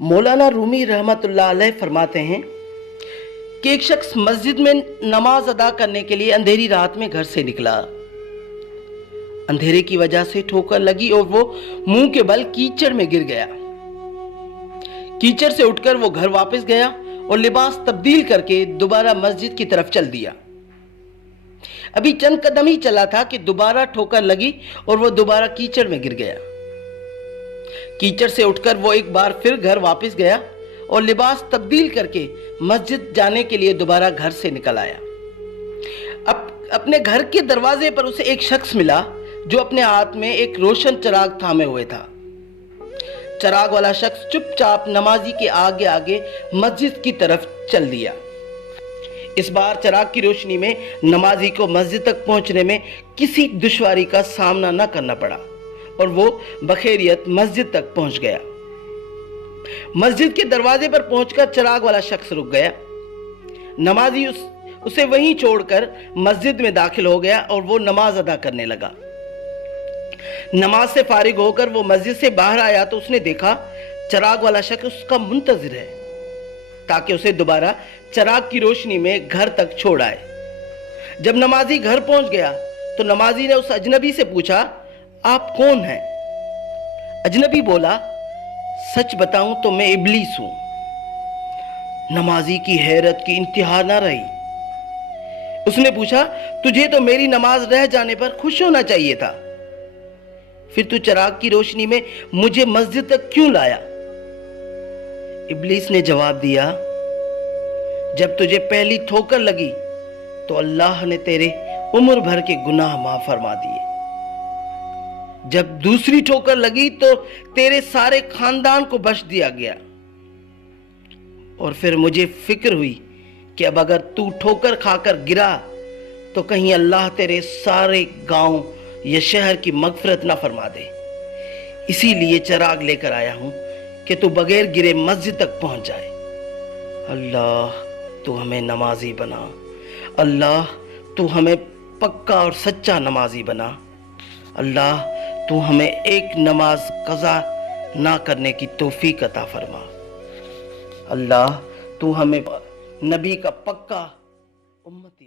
مولانا رومی رحمت اللہ علیہ فرماتے ہیں کہ ایک شخص مسجد میں نماز ادا کرنے کے لیے اندھیری رات میں گھر سے نکلا۔ اندھیرے کی وجہ سے ٹھوکر لگی اور وہ منہ کے بل کیچڑ میں گر گیا۔ کیچڑ سے اٹھ کر وہ گھر واپس گیا اور لباس تبدیل کر کے دوبارہ مسجد کی طرف چل دیا۔ ابھی چند قدم ہی چلا تھا کہ دوبارہ ٹھوکر لگی اور وہ دوبارہ کیچڑ میں گر گیا۔ کیچڑ سے اٹھ کر وہ ایک بار پھر گھر واپس گیا اور لباس تبدیل کر کے مسجد جانے کے لیے دوبارہ گھر سے نکل آیا۔ اپنے گھر کے دروازے پر اسے ایک شخص ملا جو اپنے ہاتھ میں ایک روشن چراغ تھامے ہوئے تھا۔ چراغ والا شخص چپ چاپ نمازی کے آگے آگے مسجد کی طرف چل دیا۔ اس بار چراغ کی روشنی میں نمازی کو مسجد تک پہنچنے میں کسی دشواری کا سامنا نہ کرنا پڑا اور وہ بخیریت مسجد تک پہنچ گیا۔ مسجد کے دروازے پر پہنچ کر چراغ والا شخص رک گیا۔ نمازی اسے وہیں چھوڑ کر مسجد میں داخل ہو گیا اور وہ نماز ادا کرنے لگا۔ نماز سے فارغ ہو کر وہ مسجد سے باہر آیا تو اس نے دیکھا چراغ والا شخص اس کا منتظر ہے تاکہ اسے دوبارہ چراغ کی روشنی میں گھر تک چھوڑ آئے۔ جب نمازی گھر پہنچ گیا تو نمازی نے اس اجنبی سے پوچھا، آپ کون ہیں؟ اجنبی بولا، سچ بتاؤں تو میں ابلیس ہوں۔ نمازی کی حیرت کی انتہا نہ رہی۔ اس نے پوچھا، تجھے تو میری نماز رہ جانے پر خوش ہونا چاہیے تھا، پھر تو چراغ کی روشنی میں مجھے مسجد تک کیوں لایا؟ ابلیس نے جواب دیا، جب تجھے پہلی ٹھوکر لگی تو اللہ نے تیرے عمر بھر کے گناہ معاف فرما دیے، جب دوسری ٹھوکر لگی تو تیرے سارے خاندان کو بخش دیا گیا، اور پھر مجھے فکر ہوئی کہ اب اگر تو ٹھوکر کھا کر گرا تو کہیں اللہ تیرے سارے گاؤں یا شہر کی مغفرت نہ فرما دے، اسی لیے چراغ لے کر آیا ہوں کہ تو بغیر گرے مسجد تک پہنچ جائے۔ اللہ تو ہمیں نمازی بنا، اللہ تو ہمیں پکا اور سچا نمازی بنا، اللہ تو ہمیں ایک نماز قضا نہ کرنے کی توفیق عطا فرما، اللہ تو ہمیں نبی کا پکا امت